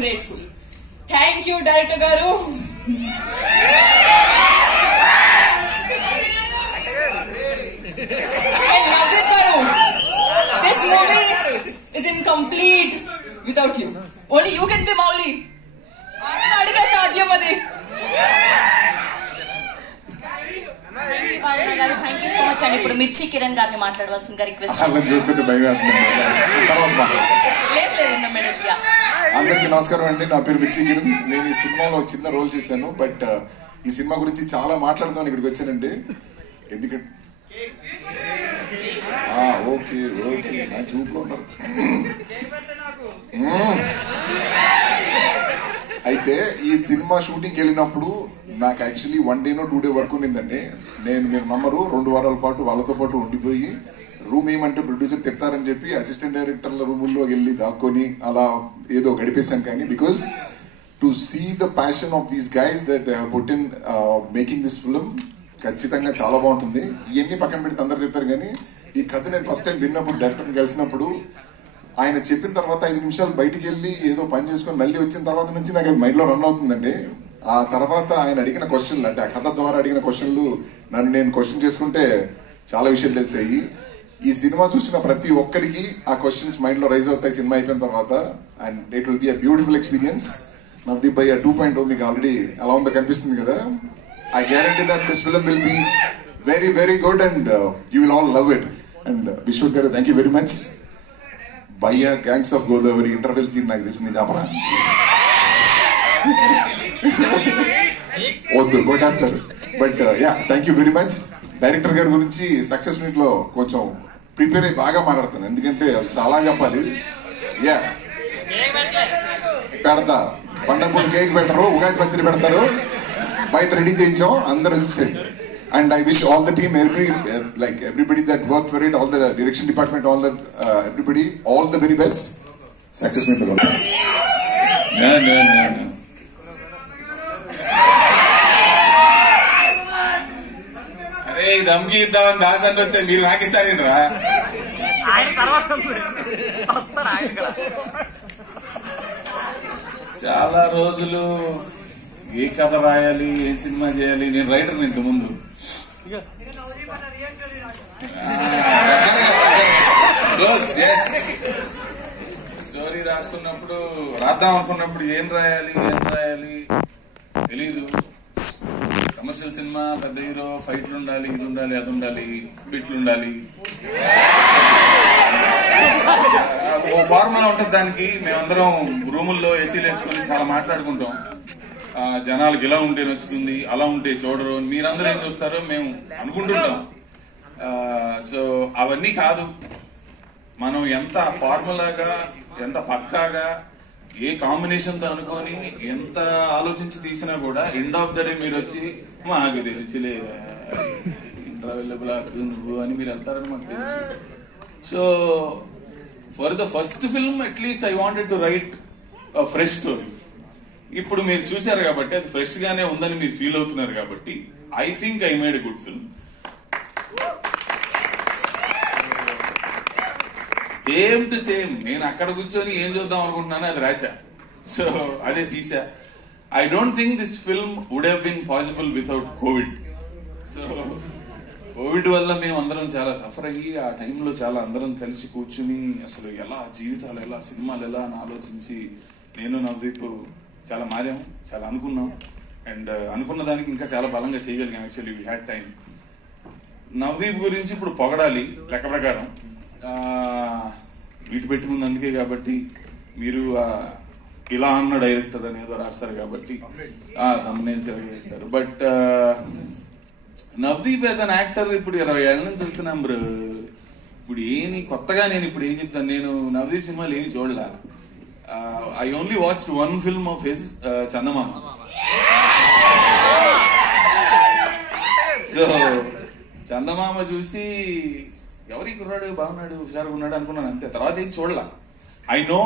grateful. Thank you, Director Garu. And Navdeep Garu, this movie is incomplete without you. Only you can be Mauli. Thank you so much అండి. ఇప్పుడు మిర్చి కిరణ్ గారిని మాట్లాడవలసిందిగా request. అందరికి నమస్కారం అండి. నా పేరు మిర్చి కిరణ్. నేను ఈ సినిమాలో చిన్న రోల్ చేశాను. బట్ ఈ సినిమా గురించి చాలా మాట్లాడుతాను ఇక్కడికి వచ్చానండి. ఎందుకంటే ఓకే ఓకే నా చూపులో ఉన్నారు. అయితే ఈ సినిమా షూటింగ్కి వెళ్ళినప్పుడు నాకు యాక్చువల్లీ 1 day 2 day వర్క్ ఉన్నిందండి. మీరు నమ్మరు, 2 వారాల పాటు వాళ్ళతో పాటు ఉండిపోయి రూమ్ ఏమంటే ప్రొడ్యూసర్ తిడతారని చెప్పి అసిస్టెంట్ డైరెక్టర్ల రూముల్లో వెళ్ళి దాక్కొని అలా ఏదో గడిపేశాను. కానీ because to see the passion of these guys that put in making this film ఖచ్చితంగా చాలా బాగుంటుంది. ఇవన్నీ పక్కన పెడితే అందరు చెప్తారు, కానీ ఈ కథ నేను ఫస్ట్ టైం విన్నప్పుడు డైరెక్టర్ని కలిసినప్పుడు ఆయన చెప్పిన తర్వాత 5 నిమిషాలు బయటికి వెళ్ళి ఏదో పని చేసుకొని మళ్ళీ వచ్చిన తర్వాత నుంచి నాకు అది మైండ్లో రన్ అవుతుందండి. ఆ తర్వాత ఆయన అడిగిన క్వశ్చన్లు, అంటే ఆ కథ ద్వారా అడిగిన క్వశ్చన్లు నన్ను నేను క్వశ్చన్ చేసుకుంటే చాలా విషయాలు తెలిసాయి. ఈ సినిమా చూసిన ప్రతి ఒక్కరికి ఆ క్వశ్చన్స్ మైండ్లో రైజ్ అవుతాయి సినిమా అయిపోయిన తర్వాత. And it will be a beautiful experience. Navdeep భయ్య 2.0 మీకు ఆల్రెడీ ఎలా ఉందో కనిపిస్తుంది కదా. I guarantee that this film will be very very good and you will all love it. And Vishwak garu thank you very much. భయ్య gangs of Godavari interval scene నాకు తెలిసింది చెప్పరా వద్దు కొట్టేస్తారు. But yeah thank you very much. Director గారి గురించి success meet లో కొంచెం ప్రిపేర్ అయ్యి బాగా మాట్లాడతాను, ఎందుకంటే చాలా చెప్పాలి. యా పెడతా, పండగ పూట కేక్ పెట్టరు, ఉగాది పచ్చడి పెడతారు, బయట రెడీ చేయించాం, అందరు వచ్చేసాడు. And I wish all the team, everybody that worked for it, all the direction department, everybody, all the very best. Success me for all. No. అరే దమ్కి ఇద్దామని దాసన్ వస్తే మీరు నాకు ఇస్తారేంట్రా? చాలా రోజులు ఏ కథ రాయాలి, ఏం సినిమా చేయాలి. నేను రైటర్ ఇంత ముందు స్టోరీ రాసుకున్నప్పుడు రాద్దాం అనుకున్నప్పుడు ఏం రాయాలి తెలీదు. కమర్షియల్ సినిమా, పెద్ద హీరో, ఫైట్లు ఉండాలి, ఇది ఉండాలి, అది ఉండాలి, బిట్లు ఉండాలి, ఓ ఫార్ములా ఉంటుంది దానికి. మేమందరం రూముల్లో ఏసీలు వేసుకొని చాలా మాట్లాడుకుంటాం. జనాలకు ఇలా ఉంటే నచ్చుతుంది, అలా ఉంటే చూడరు, మీరందరూ ఏం చూస్తారో మేము అనుకుంటుంటాం. సో అవన్నీ కాదు. మనం ఎంత ఫార్ములాగా, ఎంత పక్కాగా, ఏ కాంబినేషన్తో అనుకొని ఎంత ఆలోచించి తీసినా కూడా ఎండ్ ఆఫ్ ద డే మీరు వచ్చి మాకు తెలుసులే ఇంటర్వెల్లబుల్ నువ్వు అని మీరు వెళ్తారని మాకు తెలుసు. So for the first film at least I wanted to write a fresh story. ఇప్పుడు మీరు చూశారు కాబట్టి అది ఫ్రెష్ గానే ఉందని మీరు ఫీల్ అవుతున్నారు కాబట్టి I think I made a good film. Same to same నేను అక్కడ కూర్చొని ఏం చూద్దాం అనుకుంటున్నానో అది రాశా. సో అదే తీసా. I don't think this film would have been possible without covid. So covid వల్ల మేము అందరం చాలా సఫర్ అయ్యి ఆ టైంలో చాలా అందరం కలిసి కూర్చుని అసలు ఎలా జీవితాలు ఎలా, సినిమాలు ఎలా అని ఆలోచించి నేను నవదీప్ చాలా మారాము, చాలా అనుకున్నాం. అండ్ అనుకున్న దానికి ఇంకా చాలా బలంగా చేయగలిగాం. Actually we had time. Navdeep గురించి ఇప్పుడు పొగడాలి లెక్క ప్రకారం. వీటి పెట్టుకుంది అందుకే కాబట్టి మీరు ఇలా అన్న డైరెక్టర్ అని ఏదో రాస్తారు కాబట్టి తమ్మునేలు చెరగేస్తారు. But Navdeep as an actor ఇప్పుడు 20 ఏళ్ళ నుంచి చూస్తున్నాం బ్రో. ఇప్పుడు కొత్తగా నేను ఇప్పుడు ఏం చెప్తాను, నేను నవదీప్ సినిమాలు ఏమి చూడలే. I only watched one film of his, Chandamama. So, Chandamama చూసి ఎవరికి కుర్రాడు బాగున్నాడు, హుషారుగా ఉన్నాడు అనుకున్నాను అంతే. తర్వాత ఏం చూడలా. I know